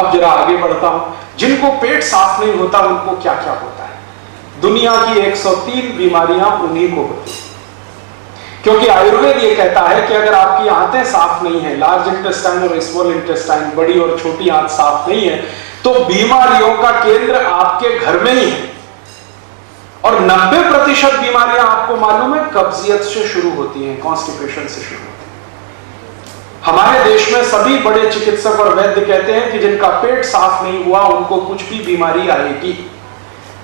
अब जरा आगे बढ़ता हूं, जिनको पेट साफ नहीं होता उनको क्या क्या होता है। दुनिया की 103 बीमारियां उन्हीं को होती है, क्योंकि आयुर्वेद ये कहता है कि अगर आपकी आंतें साफ नहीं है, लार्ज इंटेस्टाइन और स्मॉल इंटेस्टाइन, बड़ी और छोटी आंत साफ नहीं है, तो बीमारियों का केंद्र आपके घर में ही है। और 90% बीमारियां आपको मालूम है कब्जियत से शुरू होती हैं, कॉन्स्टिपेशन से शुरू होती हैं। हमारे देश में सभी बड़े चिकित्सक और वैद्य कहते हैं कि जिनका पेट साफ नहीं हुआ उनको कुछ भी बीमारी आएगी,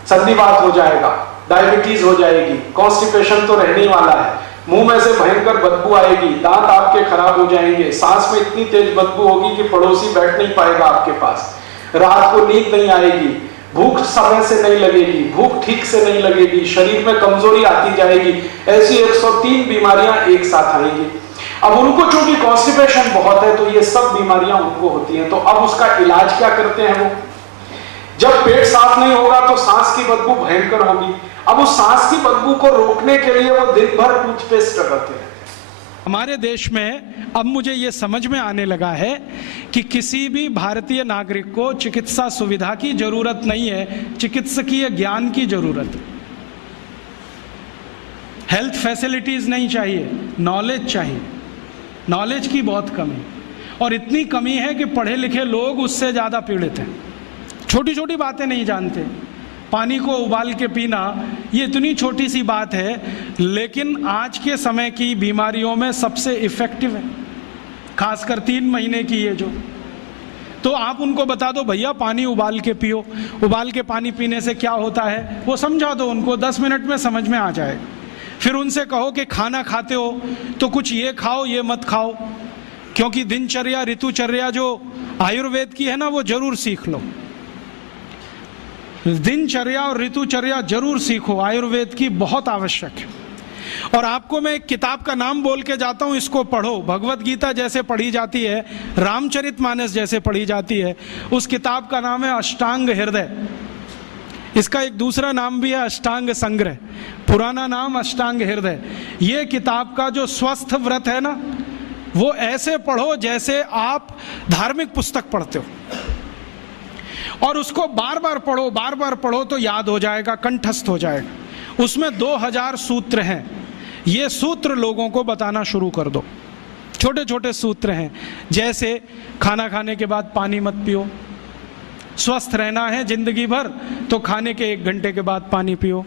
संधिवात हो जाएगा, डायबिटीज हो जाएगी, कॉन्स्टिपेशन तो रहने वाला है, मुंह में से भयंकर बदबू आएगी, दांत आपके खराब हो जाएंगे, सांस में इतनी तेज बदबू होगी कि पड़ोसी बैठ नहीं पाएगा आपके पास, रात को नींद नहीं आएगी, भूख समय से नहीं लगेगी, भूख ठीक से नहीं लगेगी, शरीर में कमजोरी आती जाएगी। ऐसी 103 बीमारियां एक साथ आएंगी। अब उनको चूंकि कॉन्स्टिपेशन बहुत है तो ये सब बीमारियां उनको होती हैं। तो अब उसका इलाज क्या करते हैं वो? जब पेट साफ नहीं होगा तो सांस की बदबू भयंकर होगी। अब उस सांस की बदबू को रोकने के लिए वो दिन भर टूथपेस्ट रगड़ते हैं। हमारे देश में अब मुझे ये समझ में आने लगा है कि किसी भी भारतीय नागरिक को चिकित्सा सुविधा की जरूरत नहीं है, चिकित्सकीय ज्ञान की जरूरत है। हेल्थ फैसिलिटीज नहीं चाहिए, नॉलेज चाहिए। नॉलेज की बहुत कमी, और इतनी कमी है कि पढ़े लिखे लोग उससे ज़्यादा पीड़ित हैं। छोटी छोटी बातें नहीं जानते। पानी को उबाल के पीना ये इतनी छोटी सी बात है, लेकिन आज के समय की बीमारियों में सबसे इफेक्टिव है, खासकर 3 महीने की ये जो। तो आप उनको बता दो भैया पानी उबाल के पियो, उबाल के पानी पीने से क्या होता है वो समझा दो उनको, 10 मिनट में समझ में आ जाएगा। फिर उनसे कहो कि खाना खाते हो तो कुछ ये खाओ ये मत खाओ, क्योंकि दिनचर्या ऋतुचर्या जो आयुर्वेद की है ना वो जरूर सीख लो। दिनचर्या और ऋतुचर्या जरूर सीखो, आयुर्वेद की बहुत आवश्यक है। और आपको मैं एक किताब का नाम बोल के जाता हूं, इसको पढ़ो। भगवत गीता जैसे पढ़ी जाती है, रामचरितमानस जैसे पढ़ी जाती है, उस किताब का नाम है अष्टांग हृदय। इसका एक दूसरा नाम भी है अष्टांग संग्रह, पुराना नाम अष्टांग हृदय। ये किताब का जो स्वस्थ व्रत है ना, वो ऐसे पढ़ो जैसे आप धार्मिक पुस्तक पढ़ते हो, और उसको बार बार पढ़ो तो याद हो जाएगा, कंठस्थ हो जाएगा। उसमें 2000 सूत्र हैं। ये सूत्र लोगों को बताना शुरू कर दो। छोटे छोटे सूत्र हैं, जैसे खाना खाने के बाद पानी मत पियो, स्वस्थ रहना है जिंदगी भर तो खाने के 1 घंटे के बाद पानी पियो।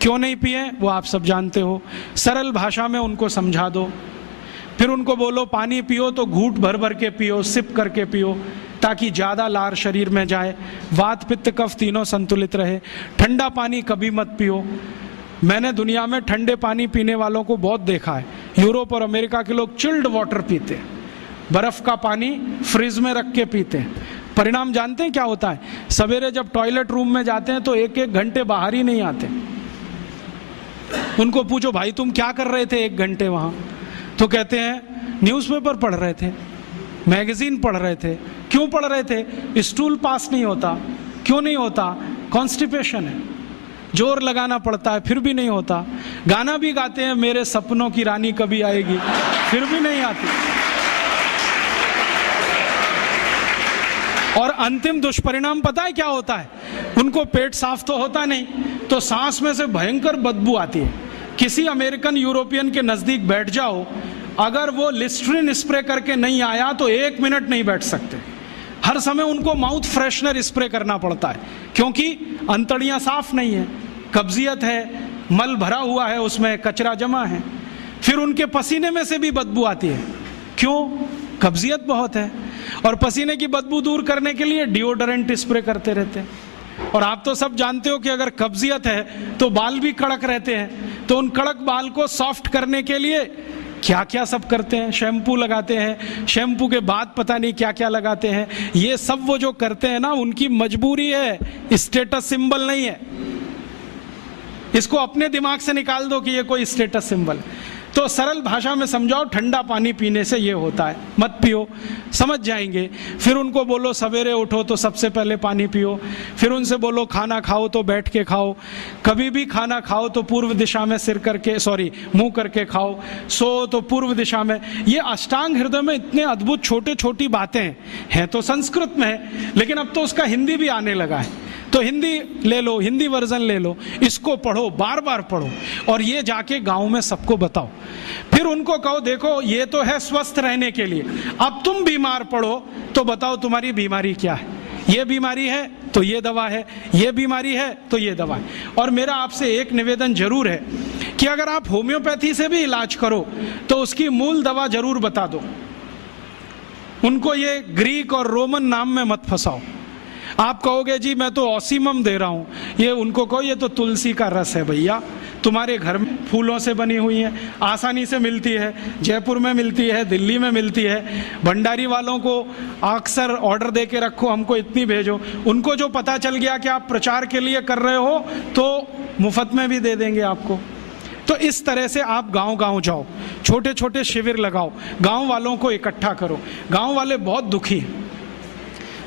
क्यों नहीं पिए वो आप सब जानते हो, सरल भाषा में उनको समझा दो। फिर उनको बोलो पानी पियो तो घूंट भर भर के पियो, सिप करके पियो, ताकि ज़्यादा लार शरीर में जाए, वात पित्त कफ तीनों संतुलित रहे। ठंडा पानी कभी मत पियो। मैंने दुनिया में ठंडे पानी पीने वालों को बहुत देखा है। यूरोप और अमेरिका के लोग चिल्ड वाटर पीते हैं, बर्फ़ का पानी फ्रिज में रख के पीते हैं। परिणाम जानते हैं क्या होता है? सवेरे जब टॉयलेट रूम में जाते हैं तो 1-1 घंटे बाहर ही नहीं आते। उनको पूछो भाई तुम क्या कर रहे थे 1 घंटे वहाँ? तो कहते हैं न्यूज़पेपर पढ़ रहे थे, मैगजीन पढ़ रहे थे। क्यों पढ़ रहे थे? स्टूल पास नहीं होता। क्यों नहीं होता? कॉन्स्टिपेशन है, जोर लगाना पड़ता है फिर भी नहीं होता। गाना भी गाते हैं मेरे सपनों की रानी कभी आएगी, फिर भी नहीं आती। और अंतिम दुष्परिणाम पता है क्या होता है? उनको पेट साफ तो होता नहीं, तो सांस में से भयंकर बदबू आती है। किसी अमेरिकन यूरोपियन के नजदीक बैठ जाओ, अगर वो लिस्ट्रीन स्प्रे करके नहीं आया तो 1 मिनट नहीं बैठ सकते। हर समय उनको माउथ फ्रेशनर स्प्रे करना पड़ता है, क्योंकि अंतड़ियां साफ नहीं है, कब्जियत है, मल भरा हुआ है, उसमें कचरा जमा है। फिर उनके पसीने में से भी बदबू आती है। क्यों? कब्जियत बहुत है। और पसीने की बदबू दूर करने के लिए डिओडोरेंट स्प्रे करते रहते हैं। और आप तो सब जानते हो कि अगर कब्जियत है तो बाल भी कड़क रहते हैं, तो उन कड़क बाल को सॉफ्ट करने के लिए क्या क्या सब करते हैं। शैम्पू लगाते हैं, शैम्पू के बाद पता नहीं क्या क्या लगाते हैं। ये सब वो जो करते हैं ना, उनकी मजबूरी है, स्टेटस सिंबल नहीं है। इसको अपने दिमाग से निकाल दो कि ये कोई स्टेटस सिंबल। तो सरल भाषा में समझाओ, ठंडा पानी पीने से ये होता है, मत पियो, समझ जाएंगे। फिर उनको बोलो सवेरे उठो तो सबसे पहले पानी पियो। फिर उनसे बोलो खाना खाओ तो बैठ के खाओ, कभी भी खाना खाओ तो पूर्व दिशा में मुंह करके खाओ, सो तो पूर्व दिशा में। ये अष्टांग हृदय में इतने अद्भुत छोटे छोटी बातें हैं तो संस्कृत में है, लेकिन अब तो उसका हिंदी भी आने लगा है। तो हिंदी ले लो, हिंदी वर्जन ले लो, इसको पढ़ो, बार बार पढ़ो और ये जाके गांव में सबको बताओ। फिर उनको कहो देखो ये तो है स्वस्थ रहने के लिए, अब तुम बीमार पड़ो तो बताओ तुम्हारी बीमारी क्या है। ये बीमारी है तो ये दवा है, ये बीमारी है तो ये दवा है। और मेरा आपसे एक निवेदन जरूर है कि अगर आप होम्योपैथी से भी इलाज करो तो उसकी मूल दवा जरूर बता दो। उनको ये ग्रीक और रोमन नाम में मत फंसाओ। आप कहोगे जी मैं तो ऑसीमम दे रहा हूँ, ये उनको कहो ये तो तुलसी का रस है भैया, तुम्हारे घर में फूलों से बनी हुई है, आसानी से मिलती है, जयपुर में मिलती है, दिल्ली में मिलती है। भंडारी वालों को अक्सर ऑर्डर दे के रखो, हमको इतनी भेजो। उनको जो पता चल गया कि आप प्रचार के लिए कर रहे हो तो मुफ्त में भी दे देंगे आपको। तो इस तरह से आप गांव गांव जाओ, छोटे छोटे शिविर लगाओ, गांव वालों को इकट्ठा करो। गांव वाले बहुत दुखी हैं,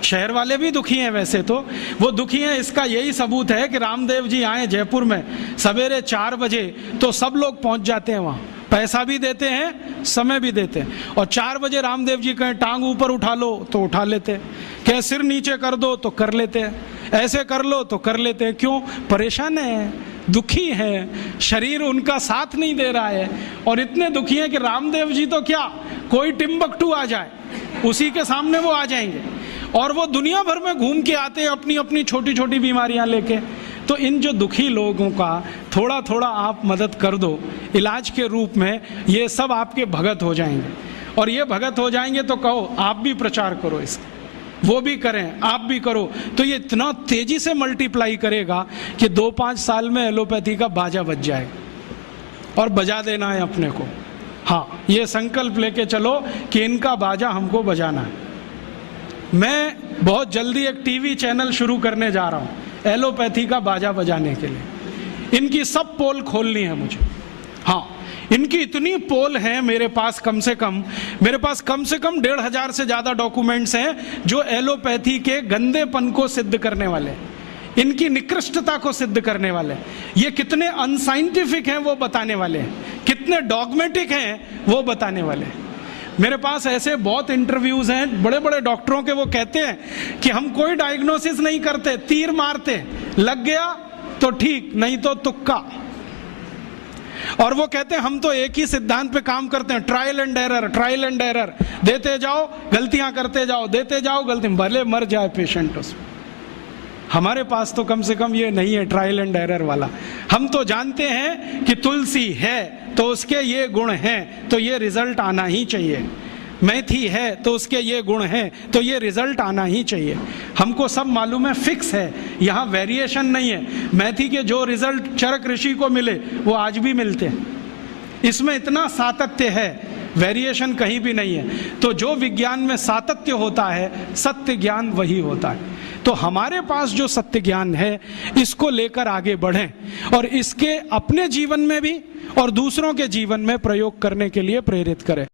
शहर वाले भी दुखी हैं, वैसे तो वो दुखी हैं। इसका यही सबूत है कि रामदेव जी आए जयपुर में सवेरे 4 बजे तो सब लोग पहुंच जाते हैं वहाँ, पैसा भी देते हैं, समय भी देते हैं। और 4 बजे रामदेव जी कहें टांग ऊपर उठा लो तो उठा लेते हैं, कहें सिर नीचे कर दो तो कर लेते हैं, ऐसे कर लो तो कर लेते हैं। क्यों? परेशान है, दुखी है, शरीर उनका साथ नहीं दे रहा है। और इतने दुखी हैं कि रामदेव जी तो क्या, कोई टिम्बकटू आ जाए उसी के सामने वो आ जाएंगे। और वो दुनिया भर में घूम के आते हैं अपनी अपनी छोटी छोटी बीमारियां लेके। तो इन जो दुखी लोगों का थोड़ा थोड़ा आप मदद कर दो इलाज के रूप में, ये सब आपके भगत हो जाएंगे। और ये भगत हो जाएंगे तो कहो आप भी प्रचार करो इसका, वो भी करें, आप भी करो, तो ये इतना तेजी से मल्टीप्लाई करेगा कि 2-5 साल में एलोपैथी का बाजा बज जाएगा। और बजा देना है अपने को, हाँ, ये संकल्प लेके चलो कि इनका बाजा हमको बजाना है। मैं बहुत जल्दी एक टीवी चैनल शुरू करने जा रहा हूँ एलोपैथी का बाजा बजाने के लिए। इनकी सब पोल खोलनी है मुझे, हाँ, इनकी इतनी पोल हैं मेरे पास, कम से कम 1,500 से ज़्यादा डॉक्यूमेंट्स हैं जो एलोपैथी के गंदेपन को सिद्ध करने वाले, इनकी निकृष्टता को सिद्ध करने वाले, ये कितने अनसाइंटिफिक हैं वो बताने वाले हैं, कितने डॉगमेटिक हैं वो बताने वाले हैं। मेरे पास ऐसे बहुत इंटरव्यूज हैं बड़े बड़े डॉक्टरों के, वो कहते हैं कि हम कोई डायग्नोसिस नहीं करते, तीर मारते, लग गया तो ठीक, नहीं तो तुक्का। और वो कहते हैं हम तो एक ही सिद्धांत पे काम करते हैं, ट्रायल एंड एरर, देते जाओ गलतियां करते जाओ, देते जाओ गलती, भले मर जाए पेशेंट उसमें। हमारे पास तो कम से कम ये नहीं है ट्रायल एंड एरर वाला। हम तो जानते हैं कि तुलसी है तो उसके ये गुण हैं तो ये रिजल्ट आना ही चाहिए, मेथी है तो उसके ये गुण हैं तो ये रिजल्ट आना ही चाहिए। हमको सब मालूम है, फिक्स है, यहाँ वेरिएशन नहीं है। मेथी के जो रिजल्ट चरक ऋषि को मिले वो आज भी मिलते हैं, इसमें इतना सातत्य है, वेरिएशन कहीं भी नहीं है। तो जो विज्ञान में सातत्य होता है, सत्य ज्ञान वही होता है। तो हमारे पास जो सत्य ज्ञान है इसको लेकर आगे बढ़ें और इसके अपने जीवन में भी और दूसरों के जीवन में प्रयोग करने के लिए प्रेरित करें।